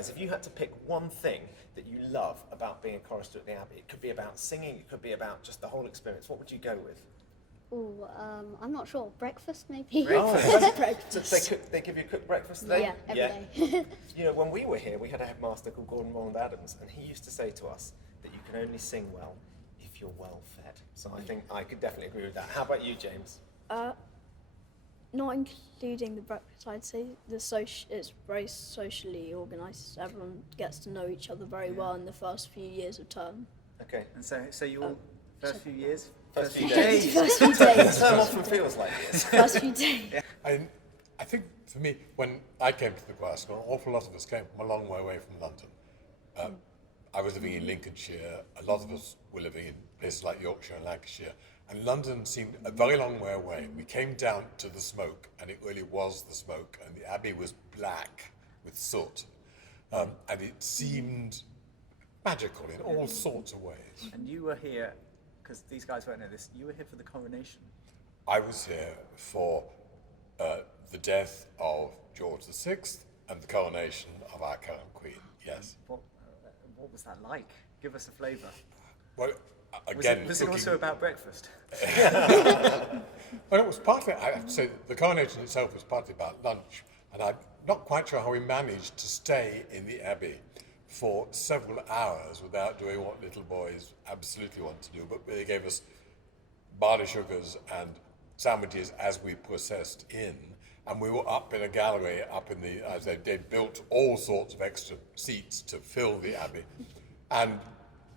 guys, if you had to pick one thing that you love about being a chorister at the Abbey, it could be about singing, it could be about just the whole experience, what would you go with? Oh, I'm not sure. Breakfast, maybe? So they give you a cooked breakfast today? Yeah, every day. You know, when we were here, we had a headmaster called Gordon Roland Adams, and he used to say to us that you can only sing well if you're well fed. So I think I could definitely agree with that. How about you, James? Not including the breakfast, I'd say it's very socially organised. Everyone gets to know each other very well in the first few years of term. Okay. And so you all, first few years? First few days. First few days. The term often feels like years. First few days. I think for me, when I came to the choir school, an awful lot of us came from a long way away from London. I was living in Lincolnshire, a lot of us were living in places like Yorkshire and Lancashire, and London seemed a very long way away. We came down to the smoke, and it really was the smoke, and the Abbey was black with soot, and it seemed magical in all sorts of ways. And you were here, because these guys won't know this, you were here for the coronation. I was here for the death of George VI and the coronation of our current Queen, yes. What was that like? Give us a flavour. Well, again, was it also about breakfast? Well, it was partly, I have to say, the coronation itself was partly about lunch, and I'm not quite sure how we managed to stay in the Abbey for several hours without doing what little boys absolutely want to do, but they gave us barley sugars and sandwiches as we processed in, and we were up in a gallery, up in the, as they built all sorts of extra seats to fill the Abbey, and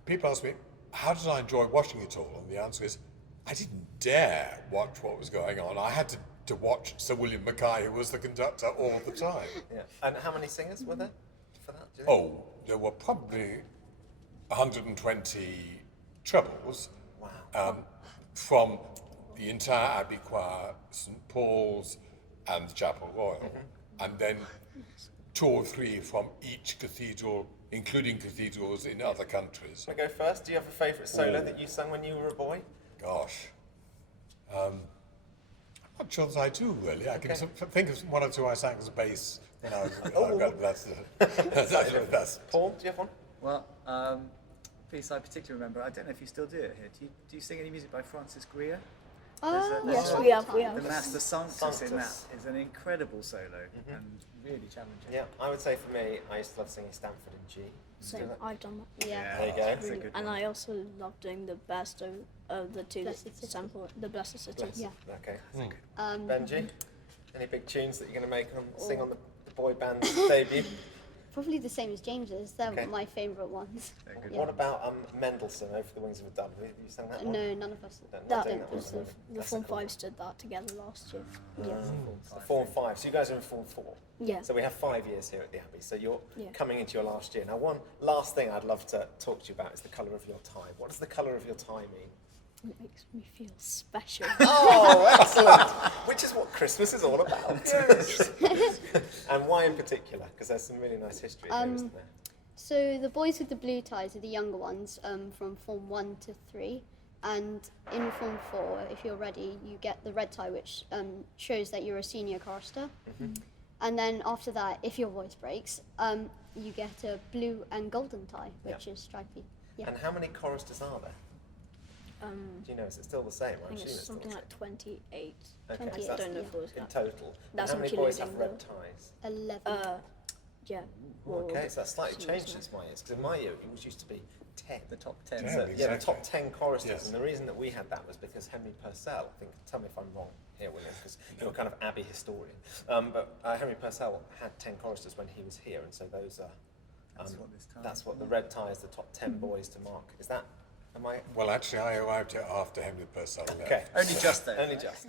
people asked me, how did I enjoy watching it all? And the answer is, I didn't dare watch what was going on. I had to watch Sir William Mackay, who was the conductor all the time. Yeah. And how many singers were there for that? Do you think? Oh, there were probably 120 trebles. Wow. From the entire Abbey choir, St Paul's and the Chapel Royal, and then 2 or 3 from each cathedral, including cathedrals in other countries. Can I go first? Do you have a favourite solo that you sang when you were a boy? Gosh. I'm not sure that I do, really. I can think of 1 or 2 I sang as a bass when I was that's the best. Paul, do you have one? Well, piece I particularly remember, I don't know if you still do it here. Do you sing any music by Francis Greer? Yes, we have. The Master Sanctus in that is an incredible solo and really challenging. Yeah, I would say for me, I used to love singing Stamford and G. Same, I've done that. Yeah. There you go. That's a good And one. I also love doing the best of the two sample, the Blessed City. Yeah. Okay. Um, Benji, any big tunes that you're going to make sing on the boy band's debut? Probably the same as James's. They're Okay. my favourite ones. They're good. Yeah. What about Mendelssohn, Over the Wings of a Dove? Have you sang that one? No, none of us. Not That doing that one was at the moment. the That's Form a cool 5s did that together last year. So Form 5. So you guys are in Form 4. Yeah. So we have 5 years here at the Abbey. So you're Yeah. coming into your last year. Now, one last thing I'd love to talk to you about is the colour of your tie. What does the colour of your tie mean? It makes me feel special. Oh, excellent! Which is what Christmas is all about. Yes. And why in particular? Because there's some really nice history here, isn't there? So the boys with the blue ties are the younger ones from Form 1 to 3. And in Form 4, if you're ready, you get the red tie, which shows that you're a senior chorister. And then after that, if your voice breaks, you get a blue and golden tie, which is stripy. Yeah. And how many choristers are there? Do you know, is it still the same? I think it's something like 28. Okay, I so that's don't know if it was in that. total. That's and how many boys have including red ties? 11. Yeah. Okay, so that's slightly some changed reason. since my years, because in my year it was used to be 10. The top 10. Yeah. So, yeah, the exactly. top 10 choristers, Yes. and the reason that we had that was because Henry Purcell, I think, tell me if I'm wrong here, William, because you're kind of Abbey historian, but Henry Purcell had 10 choristers when he was here, and so those are, that's what the red tie is, the top 10 boys to mark. Is that, am I? Well, actually, I arrived here after Henry Purcell left. Okay. Only just then. Only just.